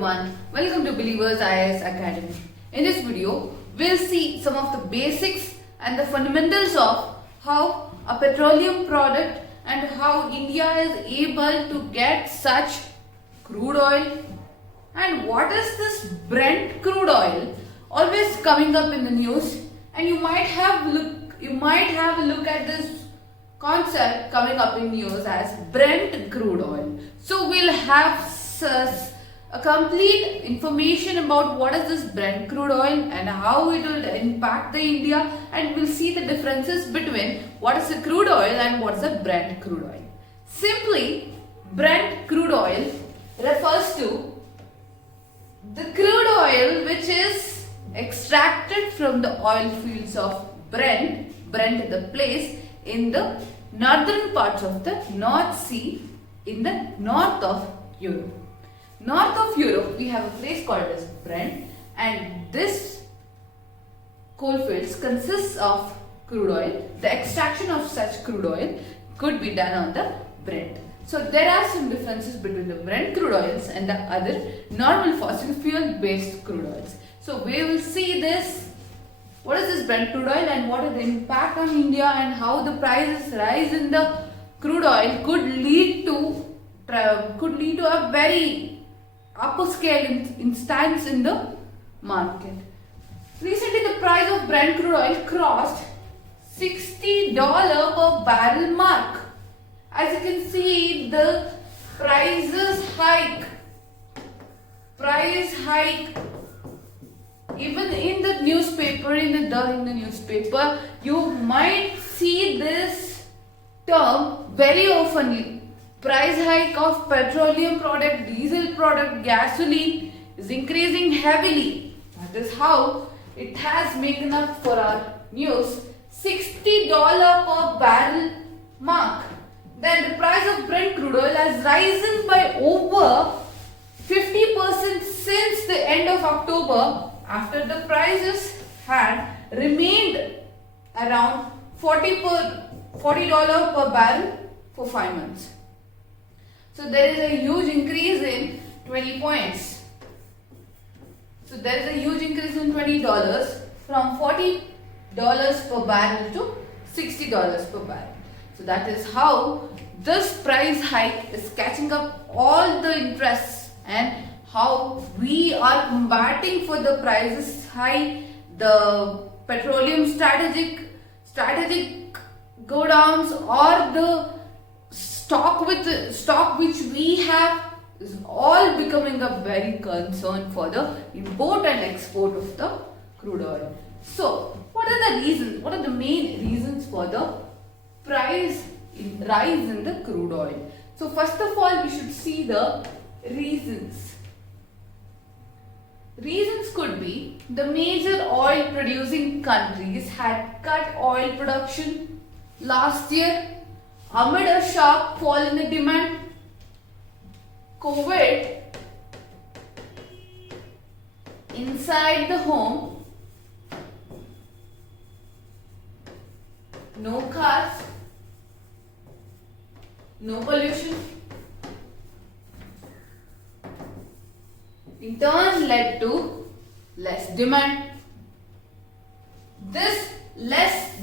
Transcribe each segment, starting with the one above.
everyone, welcome to Believers IAS Academy. In this video, we'll see some of the basics and the fundamentals of how a petroleum product and how India is able to get such crude oil and what is this Brent crude oil always coming up in the news, and you might have a look at this concept coming up in news as Brent crude oil. So we'll have a complete information about what is this Brent crude oil and how it will impact the India, and we'll see the differences between what is the crude oil and what is the Brent crude oil. Simply, Brent crude oil refers to the crude oil which is extracted from the oil fields of Brent the place in the northern parts of the North Sea in the north of Europe. North of Europe, we have a place called as Brent, and this coalfields consists of crude oil. The extraction of such crude oil could be done on the Brent. So there are some differences between the Brent crude oils and the other normal fossil fuel based crude oils. So we will see this. What is this Brent crude oil and what is the impact on India, and how the prices rise in the crude oil could lead to a very upper scale instance in the market. Recently, the price of Brent crude oil crossed $60 per barrel mark. As you can see, the price hike. Even in the newspaper, in the newspaper, you might see this term very often. Price hike of petroleum product, diesel product, gasoline is increasing heavily. That is how it has making up for our news. $60 per barrel mark. Then the price of Brent crude oil has risen by over 50% since the end of October, after the prices had remained around $40 per barrel for 5 months. So there is a huge increase in 20 points. So there is a huge increase in $20 from $40 per barrel to $60 per barrel. So that is how this price hike is catching up all the interests, and how we are combating for the prices high, the petroleum strategic go downs, or the stock which we have is all becoming a very concern for the import and export of the crude oil. So what are the reasons? What are the main reasons for the price rise in the crude oil? So first of all, we should see the reasons. Reasons could be the major oil producing countries had cut oil production last year amid a sharp fall in the demand. COVID inside the home, no cars, no pollution, in turn led to less demand. This less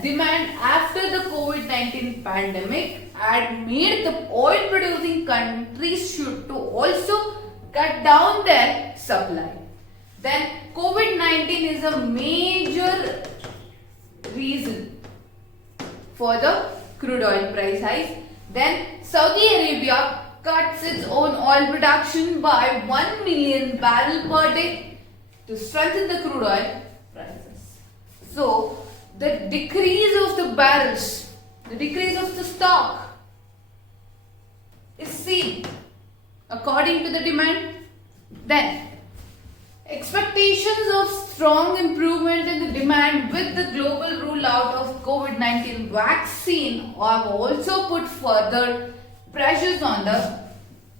demand after the COVID-19 pandemic had made the oil producing countries to also cut down their supply. Then COVID-19 is a major reason for the crude oil price rise. Then Saudi Arabia cuts its own oil production by 1 million barrels per day to strengthen the crude oil prices. So the decrease of the barrels, the decrease of the stock is seen according to the demand. Then expectations of strong improvement in the demand with the global rollout of COVID-19 vaccine have also put further pressures on the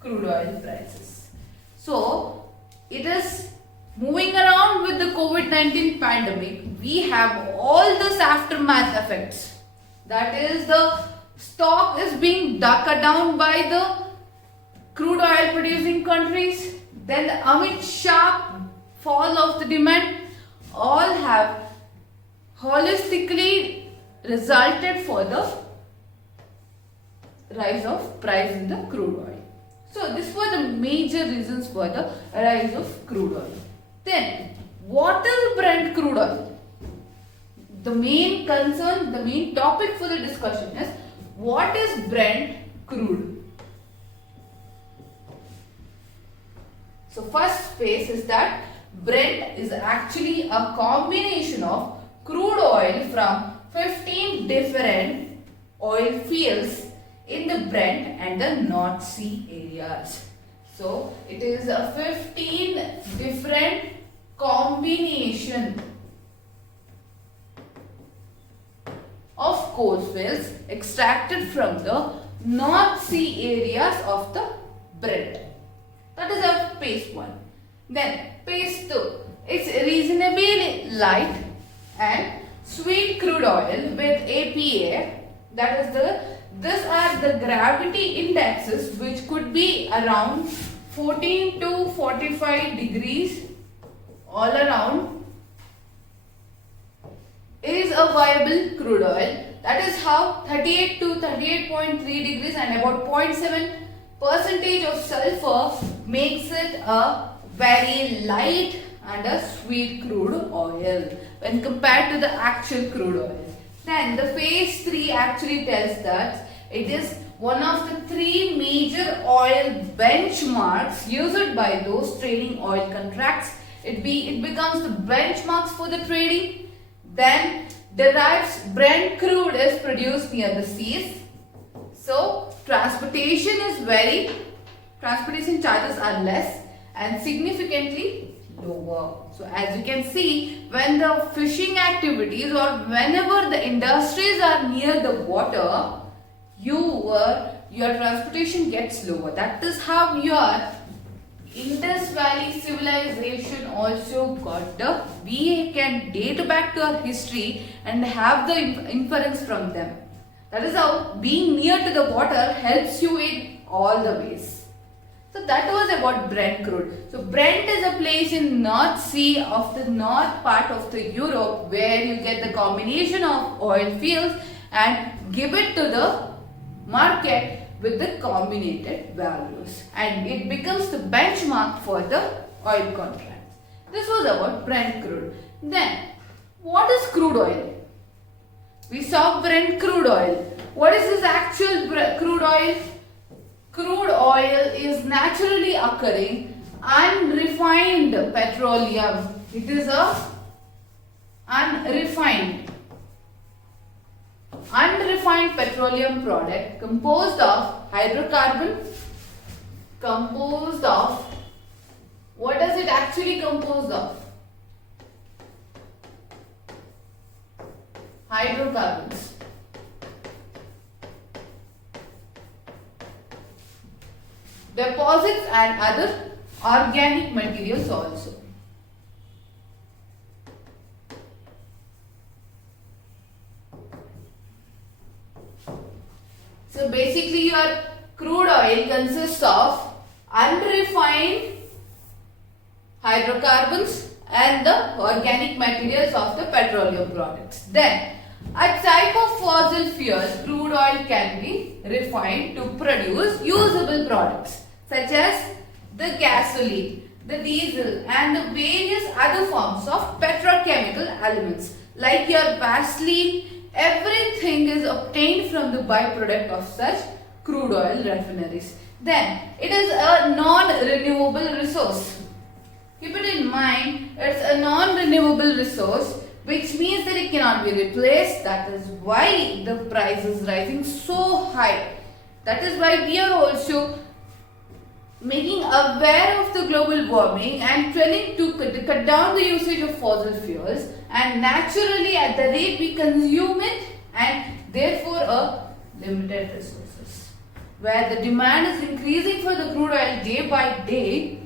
crude oil prices. So it is moving around with the COVID-19 pandemic. We have all this aftermath effects. That is, the stock is being cut down by the crude oil producing countries, then the amid sharp fall of the demand, all have holistically resulted for the rise of price in the crude oil. So this were the major reasons for the rise of crude oil. Then what is Brent crude oil? The main concern, the main topic for the discussion is what is Brent crude? So first phase is that Brent is actually a combination of crude oil from 15 different oil fields in the Brent and the North Sea areas. So it is a 15 different combination of coal fields extracted from the North Sea areas of the Brent. That is our phase 1. Then phase 2. It's reasonably light and sweet crude oil with APA. That is these are the gravity indexes which could be around 14 to 45 degrees all around is a viable crude oil. That is how 38 to 38.3 degrees and about 0.7 percentage of sulfur makes it a very light and a sweet crude oil when compared to the actual crude oil. Then the phase 3 actually tells that it is one of the 3 major oil benchmarks used by those trading oil contracts. It becomes the benchmarks for the trading. Then derives Brent crude is produced near the seas. So transportation charges are less and significantly lower. So as you can see, when the fishing activities or whenever the industries are near the water, your transportation gets lower. That is how your Indus Valley civilization also got the, we can date back to our history and have the inference from them. That is how being near to the water helps you in all the ways. So that was about Brent crude. So Brent is a place in North Sea of the north part of the Europe where you get the combination of oil fields and give it to the market with the combinated values, and it becomes the benchmark for the oil contracts. This was about Brent crude. Then what is crude oil? We saw Brent crude oil. What is this actual crude oil? Crude oil is naturally occurring unrefined petroleum. It is a unrefined petroleum product composed of hydrocarbon, what does it actually composed of? Hydrocarbons. Deposits and other organic materials also. So basically your crude oil consists of unrefined hydrocarbons and the organic materials of the petroleum products. Then a type of fossil fuels, crude oil can be refined to produce usable products such as the gasoline, the diesel and the various other forms of petrochemical elements like your Vaseline. Everything is obtained from the byproduct of such crude oil refineries. Then it is a non-renewable resource. Keep it in mind, it's a non-renewable resource, which means that it cannot be replaced. That is why the price is rising so high. That is why we are also making aware of the global warming and trying to cut down the usage of fossil fuels, and naturally at the rate we consume it, and therefore a limited resources. Where the demand is increasing for the crude oil day by day,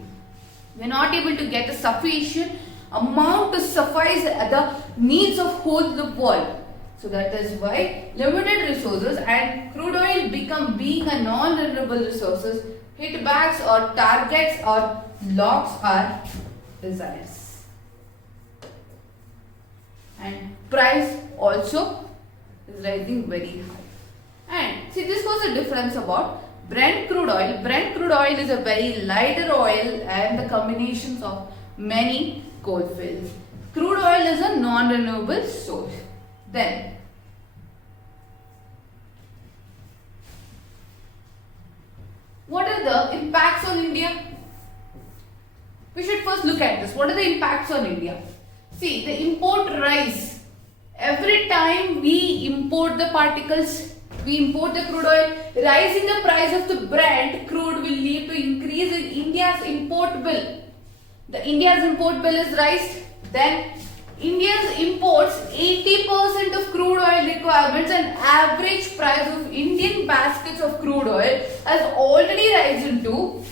we are not able to get a sufficient amount to suffice the needs of whole the world. So that is why limited resources and crude oil being a non-renewable resources, hitbacks or targets or locks our desires. And price also is rising very high. And see, this was the difference about Brent crude oil. Brent crude oil is a very lighter oil and the combinations of many coal fields. Crude oil is a non-renewable source. Then, what are the impacts on India? We should first look at this. What are the impacts on India? See, the import rise. Every time we import the particles, we import the crude oil, rise in the price of the Brent crude will lead to increase in India's import bill. The India's import bill is raised. Then India's imports 80% of crude oil requirements, and average price of Indian baskets of crude oil has already risen to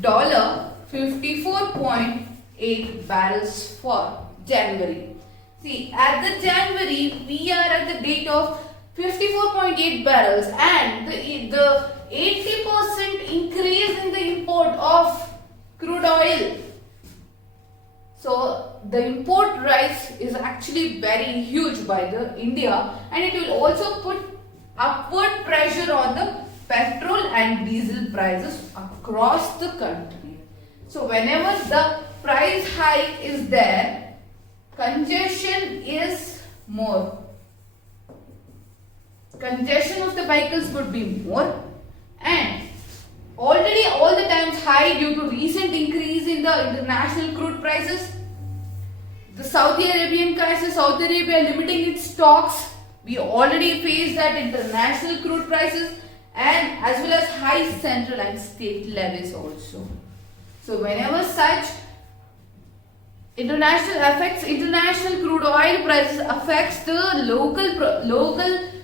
$54.8 barrels for January. See, at the January, we are at the date of 54.8 barrels, and the 80% increase in the import of crude oil. So the import rise is actually very huge by the India, and it will also put upward pressure on the petrol and diesel prices across the country. So whenever the price hike is there, congestion is more. Congestion of the vehicles would be more, and already all the times high due to recent increase in the international crude prices. The Saudi Arabian crisis, Saudi Arabia limiting its stocks. We already faced that international crude prices, and as well as high central and state levies also. So whenever such international crude oil prices affects the local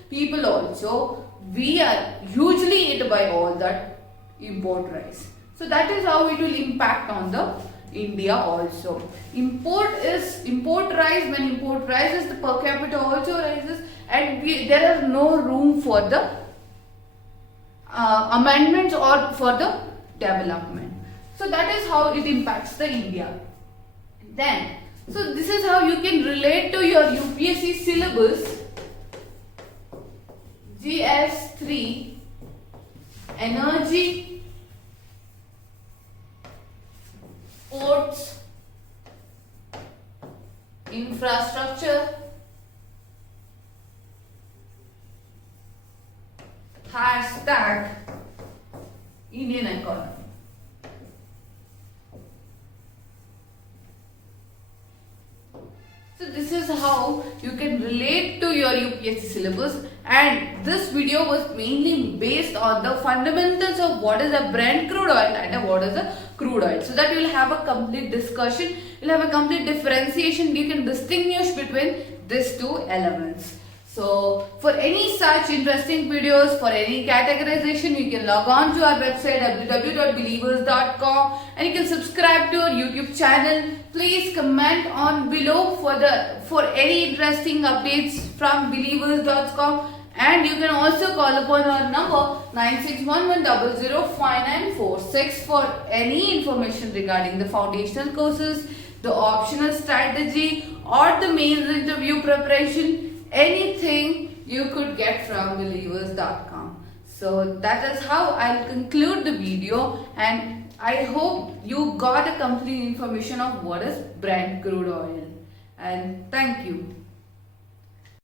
people also, we are hugely hit by all that import rise. So that is how it will impact on the India also. Import rise. When import rises, the per capita also rises, and there is no room for the amendments or for the development. So that is how it impacts the India. Then, so this is how you can relate to your UPSC syllabus. GS3 Energy, Ports, Infrastructure, hashtag Indian economy. So this is how you can relate to your UPSC syllabus, and this video was mainly based on the fundamentals of what is a Brent crude oil and what is a crude oil, so that you will have a complete discussion, you will have a complete differentiation, you can distinguish between these two elements. So for any such interesting videos, for any categorization, you can log on to our website www.believers.com, and you can subscribe to our YouTube channel. Please comment on below for any interesting updates from believers.com, and you can also call upon our number 9611005946 for any information regarding the foundational courses, the optional strategy, or the mains interview preparation. Anything you could get from believers.com. So that is how I'll conclude the video, and I hope you got a complete information of what is Brent crude oil. And thank you.